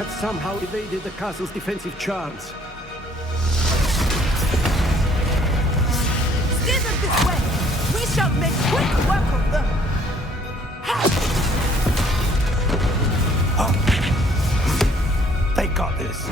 have somehow evaded the castle's defensive charms. Steer them this way! We shall make quick work of them! They got this.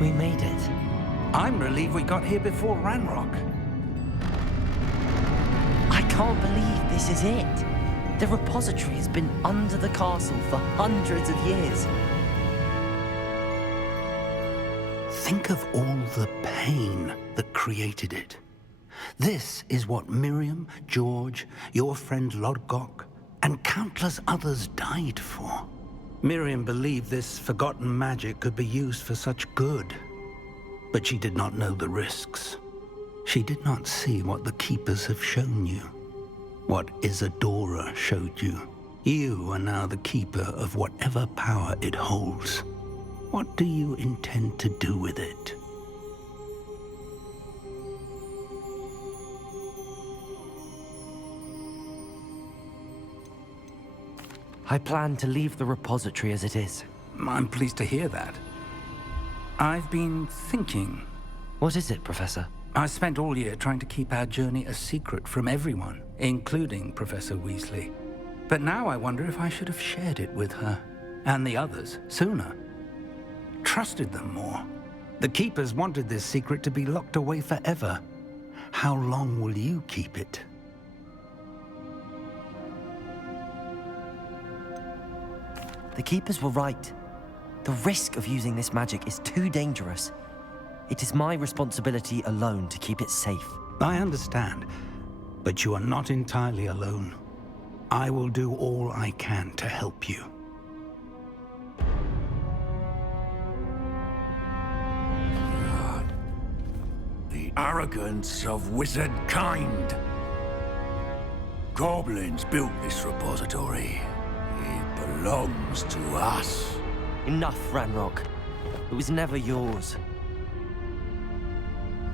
We made it. I'm relieved we got here before Ranrock. I can't believe this is it. The repository has been under the castle for hundreds of years. Think of all the pain that created it. This is what Miriam, George, your friend Lodgok, and countless others died for. Miriam believed this forgotten magic could be used for such good, but she did not know the risks. She did not see what the Keepers have shown you, what Isadora showed you. You are now the Keeper of whatever power it holds. What do you intend to do with it? I plan to leave the repository as it is. I'm pleased to hear that. I've been thinking. What is it, Professor? I spent all year trying to keep our journey a secret from everyone, including Professor Weasley. But now I wonder if I should have shared it with her, and the others, sooner. Trusted them more. The Keepers wanted this secret to be locked away forever. How long will you keep it? The Keepers were right. The risk of using this magic is too dangerous. It is my responsibility alone to keep it safe. I understand, but you are not entirely alone. I will do all I can to help you. The arrogance of wizard kind. Goblins built this repository. It belongs to us. Enough, Ranrock. It was never yours.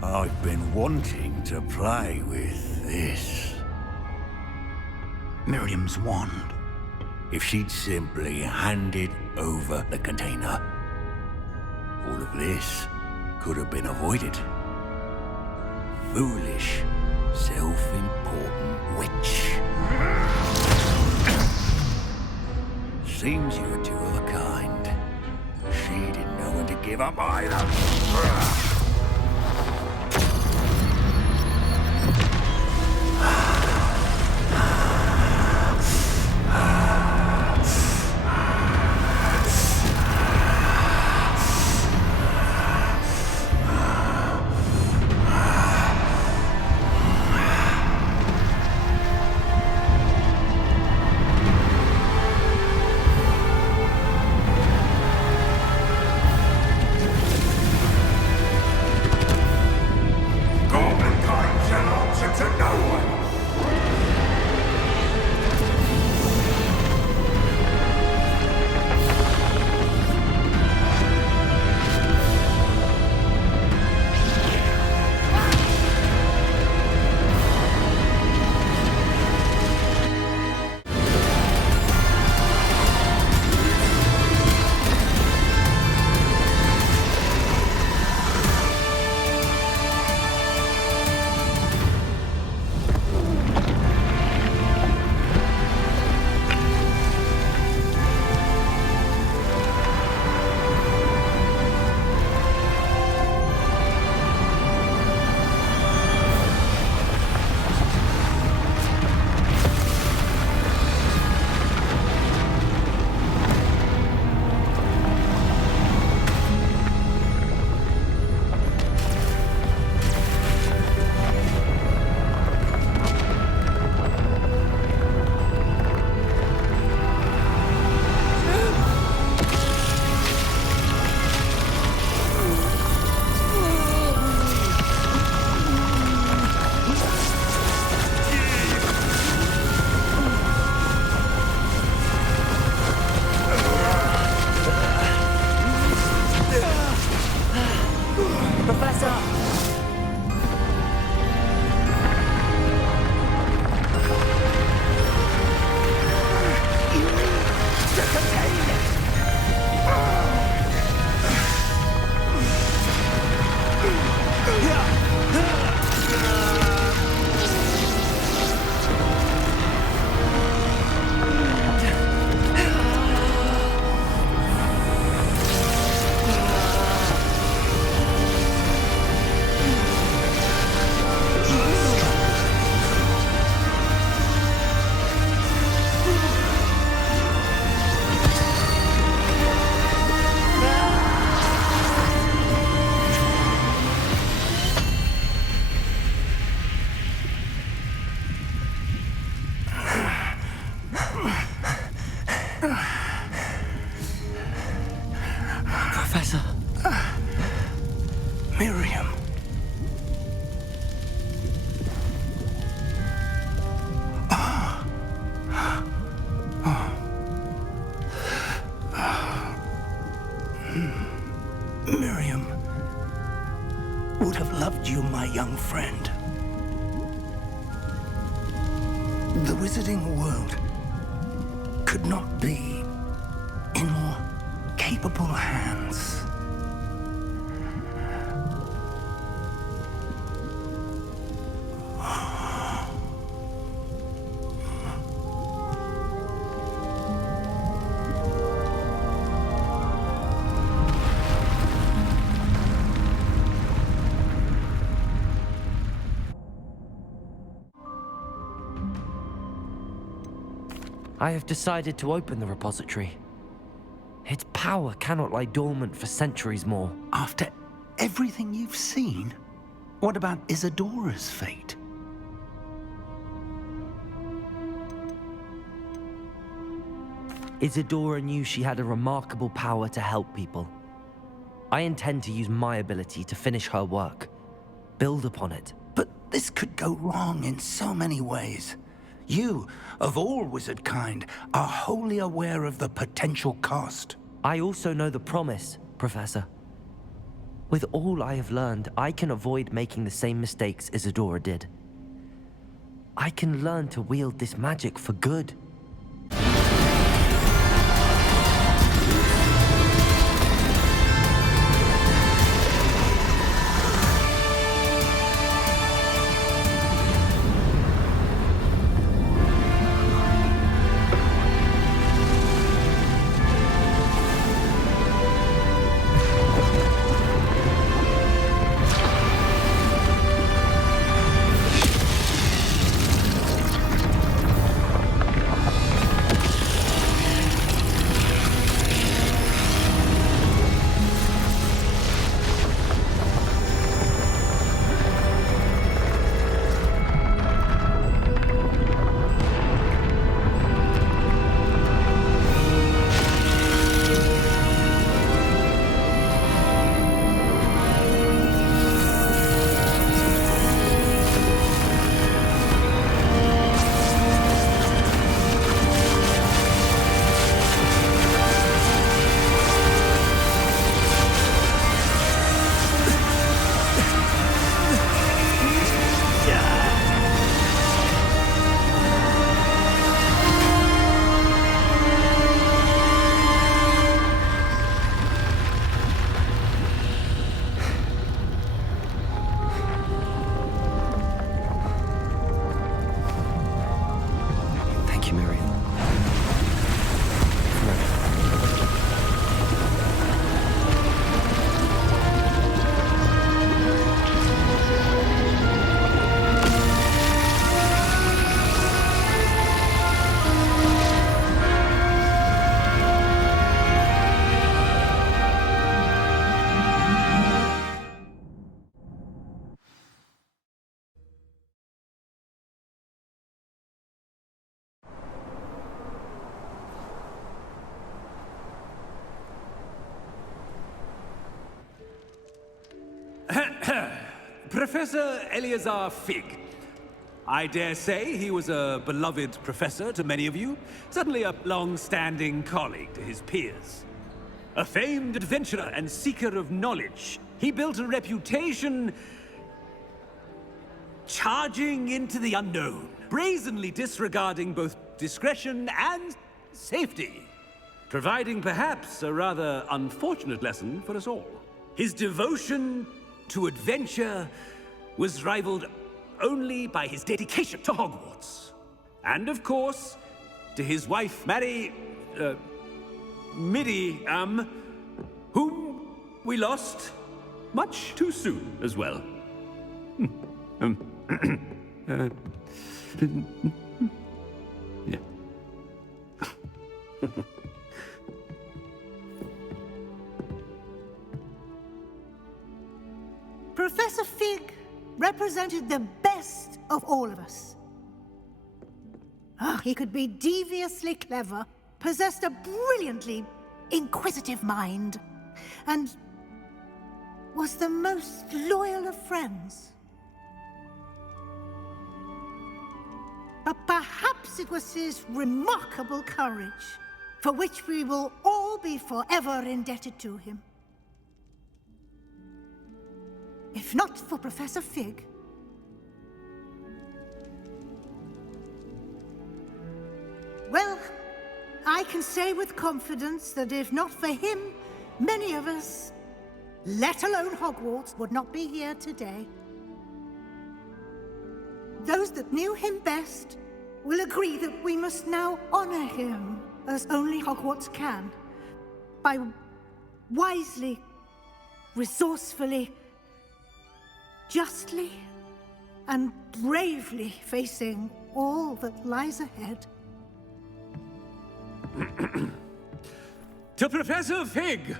I've been wanting to play with this. Miriam's wand. If she'd simply handed over the container, all of this could have been avoided. Foolish, self-important witch. Seems you were two of a kind. She didn't know when to give up either. Professor. Miriam. Miriam would have loved you, my young friend. The wizarding world could not be in more capable hands. I have decided to open the repository. Its power cannot lie dormant for centuries more. After everything you've seen, what about Isadora's fate? Isadora knew she had a remarkable power to help people. I intend to use my ability to finish her work, build upon it. But this could go wrong in so many ways. You, of all wizard kind, are wholly aware of the potential cost. I also know the promise, Professor. With all I have learned, I can avoid making the same mistakes Isadora did. I can learn to wield this magic for good. Professor Eleazar Fig. I dare say he was a beloved professor to many of you, certainly a long-standing colleague to his peers. A famed adventurer and seeker of knowledge, he built a reputation charging into the unknown, brazenly disregarding both discretion and safety, providing perhaps a rather unfortunate lesson for us all. His devotion to adventure was rivaled only by his dedication to Hogwarts. And of course, to his wife, Midi, whom we lost much too soon as well. Yeah. Professor Fig represented the best of all of us. He could be deviously clever, possessed a brilliantly inquisitive mind, and was the most loyal of friends. But perhaps it was his remarkable courage, for which we will all be forever indebted to him. If not for Professor Fig, well, I can say with confidence that if not for him, many of us, let alone Hogwarts, would not be here today. Those that knew him best will agree that we must now honor him as only Hogwarts can, by wisely, resourcefully, justly, and bravely facing all that lies ahead. To Professor Fig!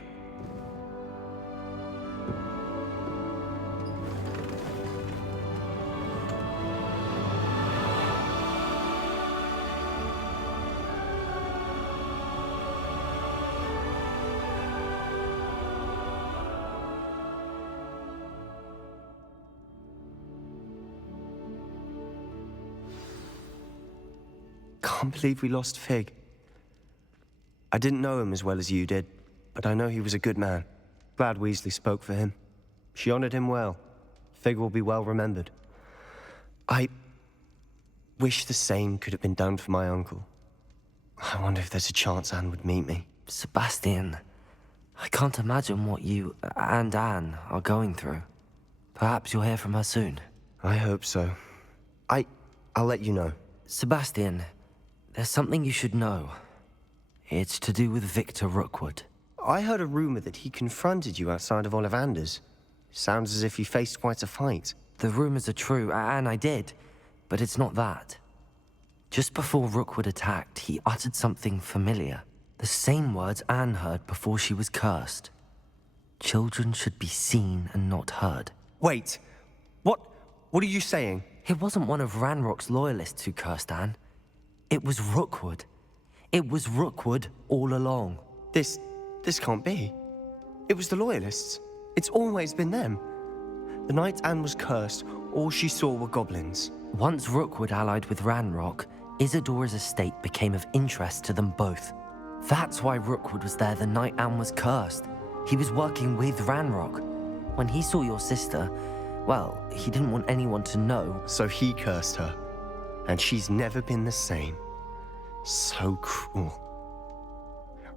Can't believe we lost Fig. I didn't know him as well as you did, but I know he was a good man. Glad Weasley spoke for him. She honored him well. Fig will be well remembered. wish the same could have been done for my uncle. I wonder if there's a chance Anne would meet me. Sebastian, I can't imagine what you and Anne are going through. Perhaps you'll hear from her soon. I hope so. I'll let you know. Sebastian, there's something you should know. It's to do with Victor Rookwood. I heard a rumor that he confronted you outside of Ollivander's. Sounds as if you faced quite a fight. The rumors are true, and I did, but it's not that. Just before Rookwood attacked, he uttered something familiar. The same words Anne heard before she was cursed. Children should be seen and not heard. Wait, what are you saying? It wasn't one of Ranrock's loyalists who cursed Anne. It was Rookwood. It was Rookwood all along. This can't be. It was the Loyalists. It's always been them. The night Anne was cursed, all she saw were goblins. Once Rookwood allied with Ranrock, Isadora's estate became of interest to them both. That's why Rookwood was there the night Anne was cursed. He was working with Ranrock. When he saw your sister, well, he didn't want anyone to know. So he cursed her. And she's never been the same. So cruel.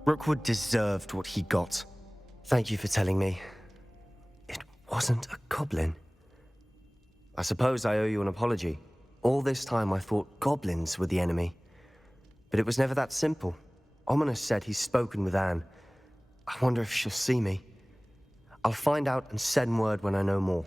Rookwood deserved what he got. Thank you for telling me. It wasn't a goblin. I suppose I owe you an apology. All this time I thought goblins were the enemy. But it was never that simple. Ominous said he's spoken with Anne. I wonder if she'll see me. I'll find out and send word when I know more.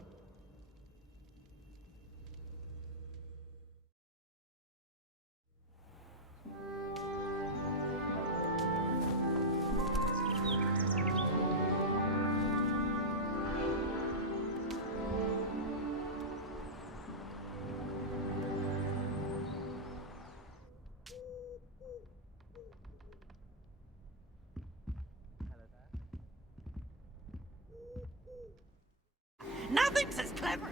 Nothing's as clever.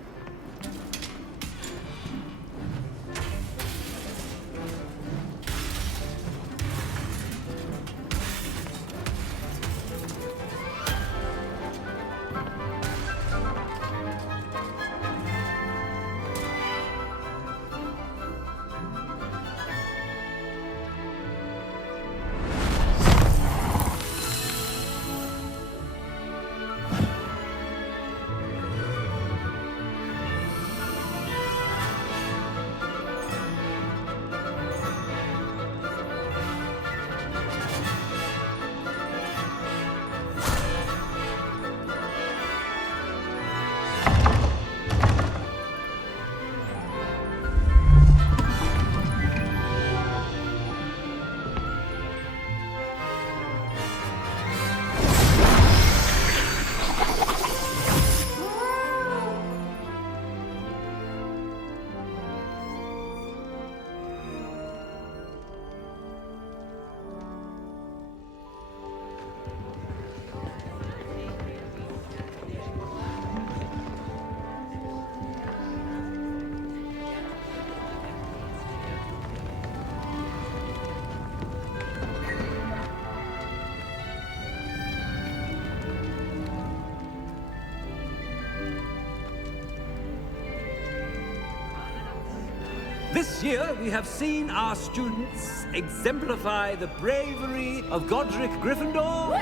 This year, we have seen our students exemplify the bravery of Godric Gryffindor.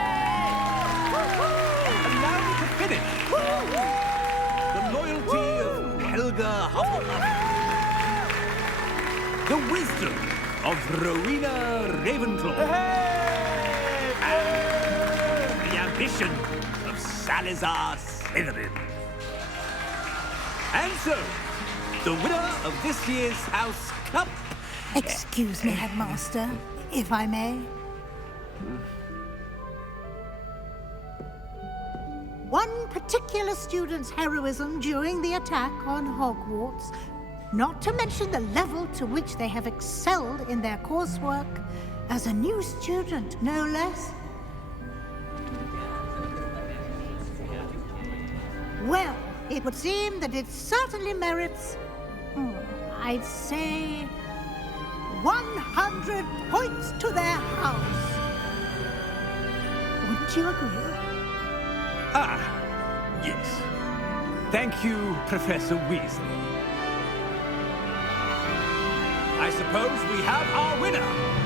And now to finish, the loyalty of Helga Hufflepuff. The wisdom of Rowena Ravenclaw. And the ambition of Salazar Slytherin. And so, the winner of this year's House Cup... Excuse me, Headmaster, if I may. One particular student's heroism during the attack on Hogwarts, not to mention the level to which they have excelled in their coursework, as a new student, no less. Well, it would seem that it certainly merits, I'd say, 100 points to their house. Wouldn't you agree? Ah, yes. Thank you, Professor Weasley. I suppose we have our winner.